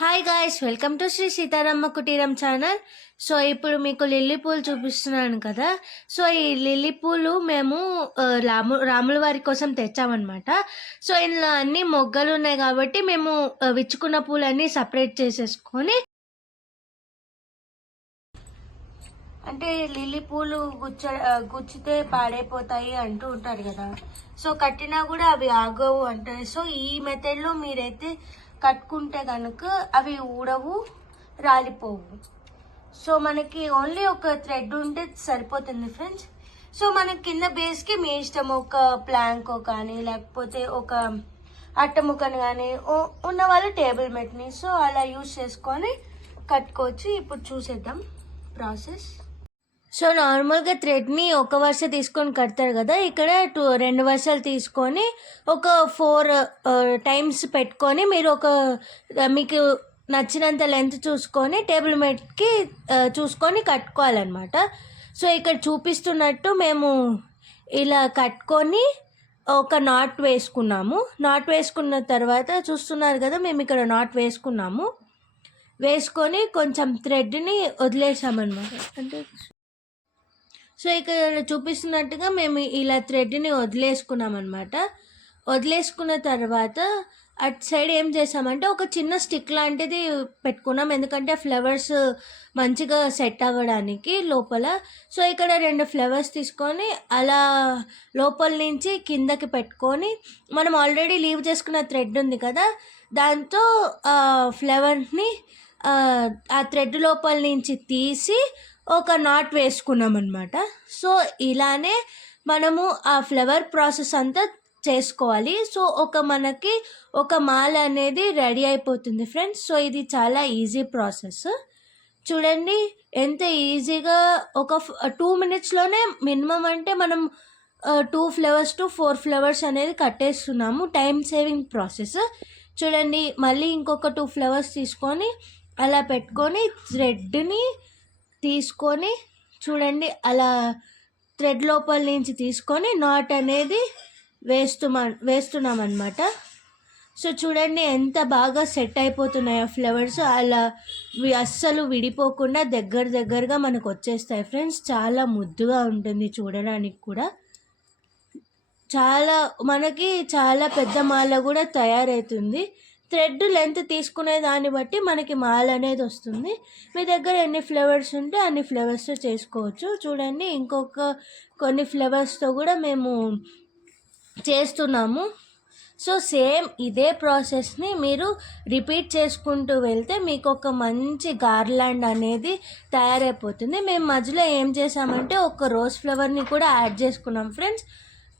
Hi guys welcome to Sri Seetharama Kuteeram channel so ఇప్పుడు మీకు lily పూలు చూపిస్తున్నాను కదా. సో ఈ లిల్లీ పూలు మేము రాము రాముల వారి కోసం తెచ్చామన్నమాట. సో ఇందులో అన్ని మొగ్గలు ఉన్నాయి కాబట్టి మేము విచ్చుకున్న పూలన్నీ సపరేట్ చేసేసుకొని అంటే లిల్లీ పూలు గుచ్చ గుచ్చితే పాడైపోతాయి అంటూ ఉంటారు కదా. సో కట్టినా కూడా అవి ఆగవు అంటారు. సో ఈ మెథడ్లో మీరైతే కట్టుకుంటే కనుక అవి ఊడవు రాలిపోవు. సో మనకి ఓన్లీ ఒక థ్రెడ్ ఉంటే సరిపోతుంది ఫ్రెండ్స్ సో మన కింద బేస్కి మీ ఇష్టం ఒక ప్లాంకో కానీ లేకపోతే ఒక అట్టముక్కని కానీ ఉన్న వాళ్ళు టేబుల్ మెట్ని సో అలా యూజ్ చేసుకొని కట్టుకోవచ్చు. ఇప్పుడు చూసేద్దాం ప్రాసెస్ సో నార్మల్గా థ్రెడ్ని ఒక వరుస తీసుకొని కడతారు కదా ఇక్కడ టూ రెండు వరుసలు తీసుకొని ఒక ఫోర్ టైమ్స్ పెట్టుకొని మీరు ఒక మీకు నచ్చినంత లెంత్ చూసుకొని టేబుల్ మెట్కి చూసుకొని కట్టుకోవాలన్నమాట. సో ఇక్కడ చూపిస్తున్నట్టు మేము ఇలా కట్టుకొని ఒక నాట్ వేసుకున్నాము. నాట్ వేసుకున్న తర్వాత చూస్తున్నారు కదా మేము ఇక్కడ నాట్ వేసుకున్నాము. వేసుకొని కొంచెం థ్రెడ్ని వదిలేసామన్నమాట. అంటే సో ఇక్కడ చూపిస్తున్నట్టుగా మేము ఇలా థ్రెడ్ని వదిలేసుకున్నాం అనమాట వదిలేసుకున్న తర్వాత అటు సైడ్ ఏం చేసామంటే ఒక చిన్న స్టిక్ లాంటిది పెట్టుకున్నాం. ఎందుకంటే ఫ్లవర్స్ మంచిగా సెట్ అవ్వడానికి లోపల. సో ఇక్కడ రెండు ఫ్లవర్స్ తీసుకొని అలా లోపల నుంచి కిందకి పెట్టుకొని మనం ఆల్రెడీ లీవ్ చేసుకున్న థ్రెడ్ ఉంది కదా దాంతో ఆ ఫ్లవర్ని ఆ థ్రెడ్ లోపల నుంచి తీసి ఒక నాట్ వేసుకున్నాం అనమాట సో ఇలానే మనము ఆ ఫ్లవర్ ప్రాసెస్ అంతా చేసుకోవాలి. సో ఒక మనకి ఒక మాల అనేది రెడీ అయిపోతుంది ఫ్రెండ్స్. సో ఇది చాలా ఈజీ ప్రాసెస్. చూడండి ఎంత ఈజీగా ఒక టూ మినిట్స్లోనే మినిమం అంటే మనం two flowers to four flowers అనేది కట్టేస్తున్నాము. Time saving process. చూడండి మళ్ళీ ఇంకొక టూ ఫ్లవర్స్ తీసుకొని అలా పెట్టుకొని థ్రెడ్ని తీసుకొని చూడండి అలా థ్రెడ్ లోపల నుంచి తీసుకొని నాట్ అనేది వేస్తుమా వేస్తున్నాం అనమాట సో చూడండి ఎంత బాగా సెట్ అయిపోతున్నాయో ఫ్లవర్స్. అలా అస్సలు విడిపోకుండా దగ్గర దగ్గరగా మనకు వచ్చేస్తాయి ఫ్రెండ్స్. చాలా ముద్దుగా ఉంటుంది చూడడానికి కూడా. చాలా మనకి చాలా పెద్ద మాల కూడా తయారవుతుంది థ్రెడ్ లెంత్ తీసుకునే దాన్ని బట్టి మనకి మాల అనేది వస్తుంది. మీ దగ్గర ఎన్ని ఫ్లేవర్స్ ఉంటే అన్ని ఫ్లేవర్స్తో చేసుకోవచ్చు. చూడండి ఇంకొక కొన్ని ఫ్లేవర్స్తో కూడా మేము చేస్తున్నాము. సో సేమ్ ఇదే ప్రాసెస్ని మీరు రిపీట్ చేసుకుంటూ వెళ్తే మీకు ఒక మంచి గార్లాండ్ అనేది తయారైపోతుంది. మేము మధ్యలో ఏం చేసామంటే ఒక రోజ్ ఫ్లవర్ని కూడా యాడ్ చేసుకున్నాం. ఫ్రెండ్స్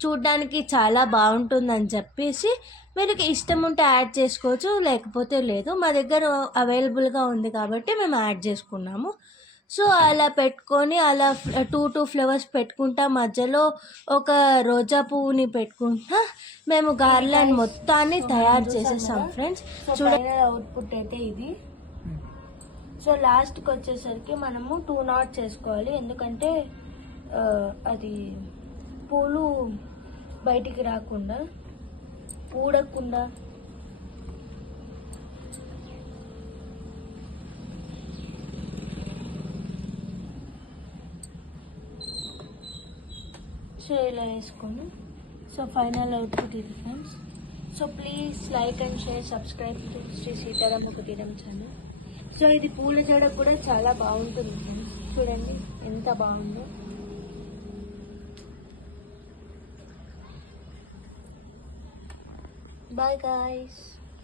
చూడ్డానికి చాలా బాగుంటుందని చెప్పేసి మీకు ఇష్టం ఉంటే యాడ్ చేసుకోవచ్చు లేకపోతే లేదు. మా దగ్గర అవైలబుల్గా ఉంది కాబట్టి మేము యాడ్ చేసుకున్నాము. సో అలా పెట్టుకొని అలా టూ టూ ఫ్లవర్స్ పెట్టుకుంటా మధ్యలో ఒక రోజా పువ్వుని పెట్టుకుంటా మేము గార్లాండ్ మొత్తాన్ని తయారు చేసేసాం ఫ్రెండ్స్. చూడండి అవుట్పుట్ అయితే ఇది. సో లాస్ట్కి వచ్చేసరికి మనము టూ నాట్ చేసుకోవాలి. ఎందుకంటే అది పూలు బయటికి రాకుండా. పూడకుండా సో ఇలా వేసుకోండి సో ఫైనల్ అవుట్పుట్ ఇది friends so please like and share subscribe Sri Seetharam ఒక కుటీరం ఛానల్ సో ఇది పూల జడ కూడా చాలా బాగుంటుంది ఫ్రెండ్స్ చూడండి ఎంత బాగుందో. Bye guys